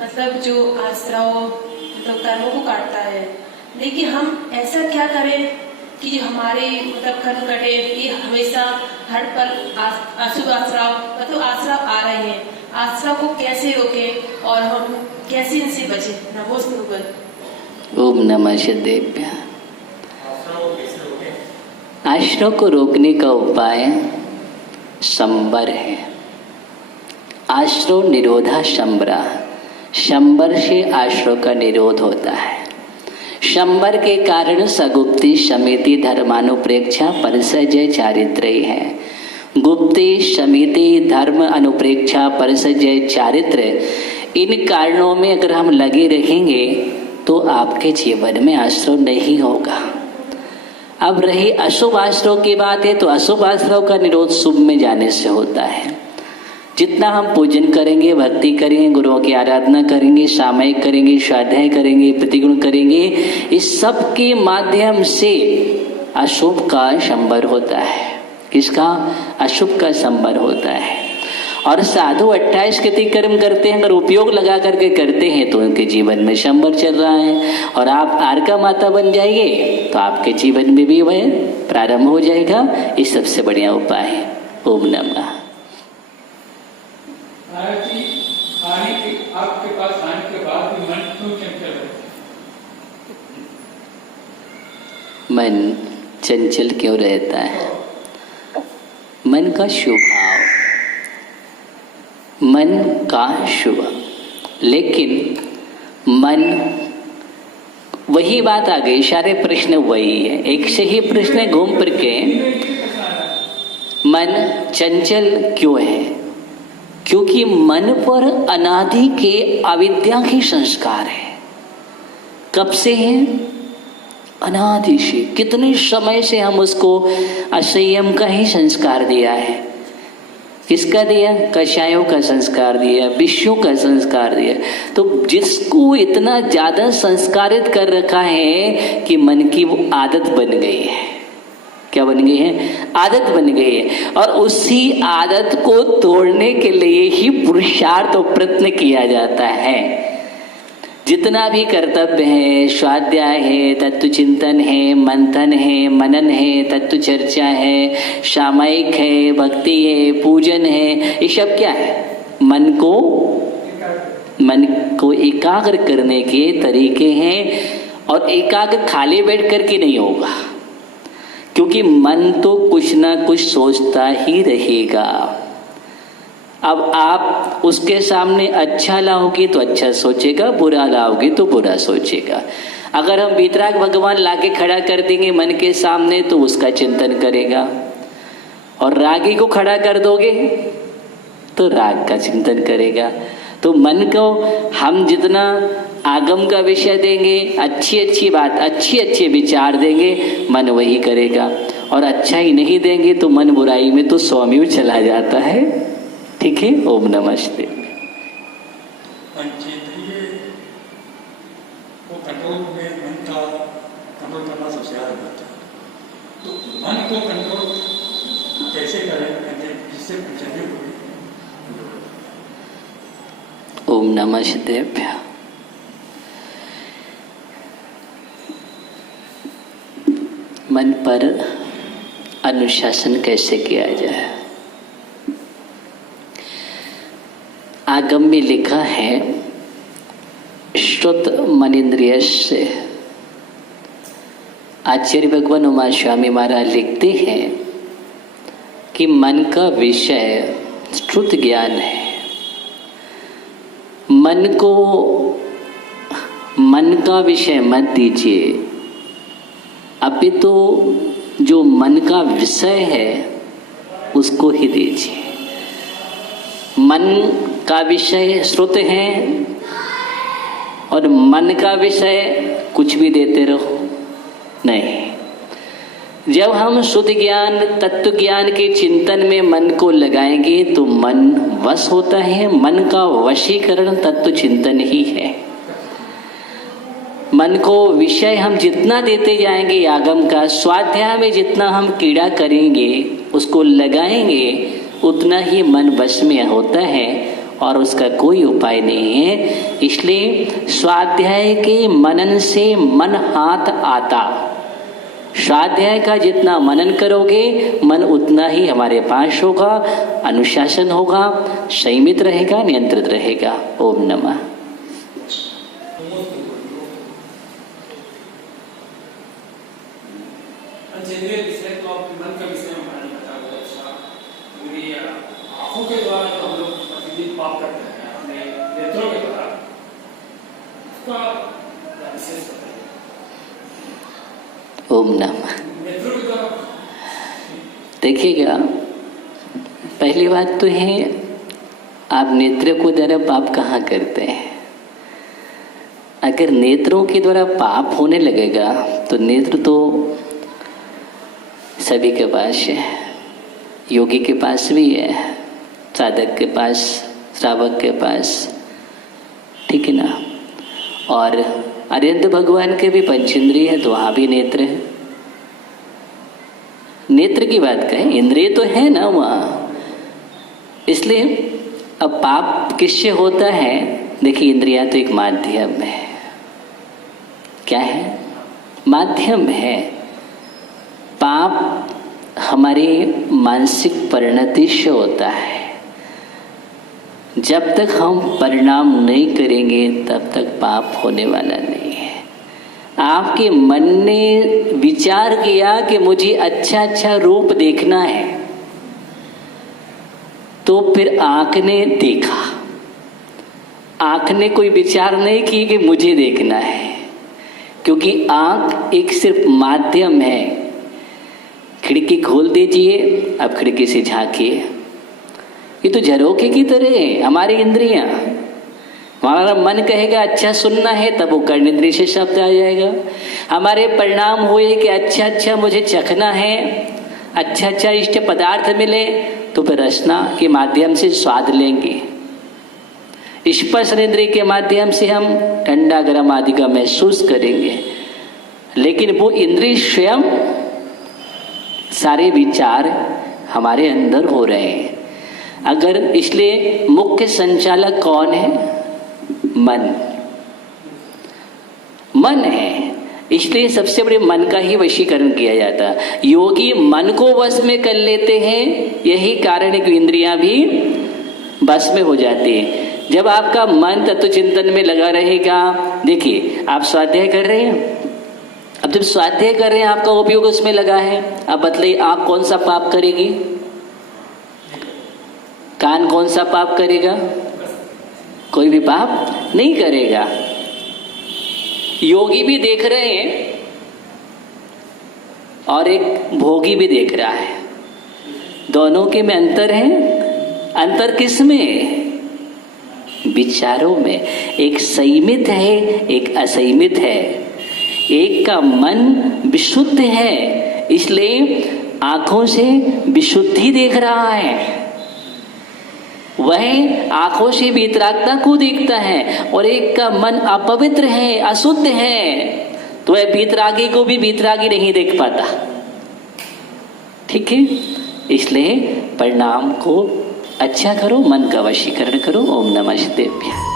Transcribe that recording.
मतलब जो आश्रव मतलब कर्मों को काटता है, लेकिन हम ऐसा क्या करें कि जो हमारे मतलब कर्म कटे, ये हमेशा हर पल अशुभ आश्रव मतलब आश्रव आ रहे हैं, आश्रव को कैसे रोके और हम कैसे इनसे बचे? नमो गुरुवर। ओम नमः शिवाय। आश्रव को रोकने का उपाय शंबर है। आश्रव निरोधा शंबरा, शंबर से आश्रव का निरोध होता है। शंबर के कारण सगुप्ति समिति धर्मानुप्रेक्षा परिसजय चारित्र्य है। गुप्ति समिति धर्म अनुप्रेक्षा परिसजय चारित्र्य, इन कारणों में अगर हम लगे रहेंगे तो आपके जीवन में आश्रव नहीं होगा। अब रही अशुभ आश्रव की बात है, तो अशुभ आश्रव का निरोध शुभ में जाने से होता है। जितना हम पूजन करेंगे, भक्ति करेंगे, गुरुओं की आराधना करेंगे, सामयिक करेंगे, स्वाध्याय करेंगे, प्रतिगुण करेंगे, इस सब के माध्यम से अशुभ का संबर होता है। किसका? अशुभ का संबर होता है। और साधु 28 गति कर्म करते हैं, अगर उपयोग लगा करके करते हैं तो उनके जीवन में संबर चल रहा है। और आप आर्का माता बन जाइए तो आपके जीवन में भी वह प्रारंभ हो जाएगा। ये सबसे बढ़िया उपाय है। ओम नमः। आपके पास आने के बाद भी मन क्यों चंचल है? मन चंचल क्यों रहता है? मन का स्वभाव, मन का शुभ, लेकिन मन, वही बात आ गई, सारे प्रश्न वही है, एक से ही प्रश्न घूम फिर के मन चंचल क्यों है? क्योंकि मन पर अनादि के अविद्या के संस्कार है। कब से हैं? अनादि से। कितने समय से हम उसको असंयम का ही संस्कार दिया है। किसका दिया? कषायों का संस्कार दिया, विषयों का संस्कार दिया। तो जिसको इतना ज्यादा संस्कारित कर रखा है कि मन की वो आदत बन गई है। क्या बन गई है? आदत बन गई है। और उसी आदत को तोड़ने के लिए ही पुरुषार्थ और प्रयत्न किया जाता है। जितना भी कर्तव्य है, स्वाध्याय है, तत्व चिंतन है, मंथन है, मनन है, तत्व चर्चा है, सामयिक है, भक्ति है, पूजन है, ये सब क्या है? मन को एकाग्र करने के तरीके हैं। और एकाग्र खाली बैठ करके नहीं होगा, क्योंकि मन तो कुछ ना कुछ सोचता ही रहेगा। अब आप उसके सामने अच्छा लाओगे तो अच्छा सोचेगा, बुरा लाओगे तो बुरा सोचेगा। अगर हम वीतराग भगवान लाके खड़ा कर देंगे मन के सामने तो उसका चिंतन करेगा, और रागी को खड़ा कर दोगे तो राग का चिंतन करेगा। तो मन को हम जितना आगम का विषय देंगे, अच्छी अच्छी बात, अच्छे अच्छे विचार देंगे, मन वही करेगा। और अच्छा ही नहीं देंगे तो मन बुराई में तो 100 में चला जाता है। ठीक है। ओम नमस्ते। पंचेंद्रिय को कंट्रोल में मन का कंट्रोल करना सबसे ज्यादा होता है। तो मन को कंट्रोल कैसे करें जिससे पंचेंद्रिय को भी? ओम नमः शिवाय। मन पर अनुशासन कैसे किया जाए? आगम में लिखा है, श्रुत मनिंद्रिय से। आचार्य भगवान उमा स्वामी महाराज लिखते हैं कि मन का विषय श्रुत ज्ञान है। मन का विषय मत दीजिए, अभी तो जो मन का विषय है उसको ही दीजिए। मन का विषय श्रुत है और मन का विषय कुछ भी देते रहो, नहीं। जब हम शुद्ध ज्ञान, तत्व ज्ञान के चिंतन में मन को लगाएंगे तो मन वश होता है। मन का वशीकरण तत्व चिंतन ही है। मन को विषय हम जितना देते जाएंगे, आगम का स्वाध्याय में जितना हम कीड़ा करेंगे, उसको लगाएंगे, उतना ही मन वश में होता है और उसका कोई उपाय नहीं है। इसलिए स्वाध्याय के मनन से मन हाथ आता। स्वाध्याय का जितना मनन करोगे मन उतना ही हमारे पास होगा, अनुशासन होगा, संयमित रहेगा, नियंत्रित रहेगा। ओम नमः। आंखों के द्वारा जो हम लोग प्रतिदिन पाप करते हैं अपने नेत्रों के द्वारा, उसका विशेष बताइए। ओम नमः। नेत्रों के द्वारा देखिएगा, पहली बात तो है आप नेत्र को द्वारा पाप कहाँ करते हैं। अगर नेत्रों के द्वारा पाप होने लगेगा तो नेत्र तो सभी के पास है, योगी के पास भी है, साधक के पास, श्रावक के पास, ठीक है ना। और अरिहंत भगवान के भी पंचेंद्रिय है तो वहाँ भी नेत्र है। नेत्र की बात कहें, इंद्रिय तो है ना वहाँ। इसलिए अब पाप किससे होता है? देखिए, इंद्रिया तो एक माध्यम है। क्या है? माध्यम है। पाप हमारी मानसिक परिणति से होता है। जब तक हम परिणाम नहीं करेंगे तब तक पाप होने वाला नहीं है। आपके मन ने विचार किया कि मुझे अच्छा अच्छा रूप देखना है, तो फिर आँख ने देखा। आँख ने कोई विचार नहीं की कि मुझे देखना है, क्योंकि आँख एक सिर्फ माध्यम है। खिड़की खोल दीजिए, अब खिड़की से झांकिए। ये तो झरोखे की तरह है हमारी इंद्रियां। हमारा मन कहेगा अच्छा सुनना है, तब वो कर्णेंद्रिय से शब्द आ जाएगा। हमारे परिणाम हुए कि अच्छा अच्छा मुझे चखना है, अच्छा अच्छा इष्ट पदार्थ मिले, तो फिर रसना के माध्यम से स्वाद लेंगे। स्पर्श इंद्रिय के माध्यम से हम ठंडा गर्म आदि का महसूस करेंगे। लेकिन वो इंद्रिय स्वयं सारे विचार हमारे अंदर हो रहे हैं। अगर इसलिए मुख्य संचालक कौन है? मन। मन है, इसलिए सबसे बड़े मन का ही वशीकरण किया जाता है। योगी मन को वश में कर लेते हैं, यही कारण है कि इंद्रियां भी वश में हो जाती है। जब आपका मन तत्व चिंतन में लगा रहेगा, देखिए आप स्वाध्याय कर रहे हैं, अब जब स्वाध्याय कर रहे हैं आपका उपयोग उसमें लगा है। अब बतलाइए, आँख कौन सा पाप करेगी? कान कौन सा पाप करेगा? कोई भी पाप नहीं करेगा। योगी भी देख रहे हैं और एक भोगी भी देख रहा है। दोनों के में अंतर है। अंतर किस में? विचारों में। एक संयमित है, एक असंयमित है। एक का मन विशुद्ध है, इसलिए आंखों से विशुद्धि देख रहा है, वह आंखों से वीतरागता को देखता है। और एक का मन अपवित्र है, अशुद्ध है, तो वह वीतरागी को भी वीतरागी नहीं देख पाता। ठीक है, इसलिए परिणाम को अच्छा करो, मन का वशीकरण करो। ओम नमः शिवाय।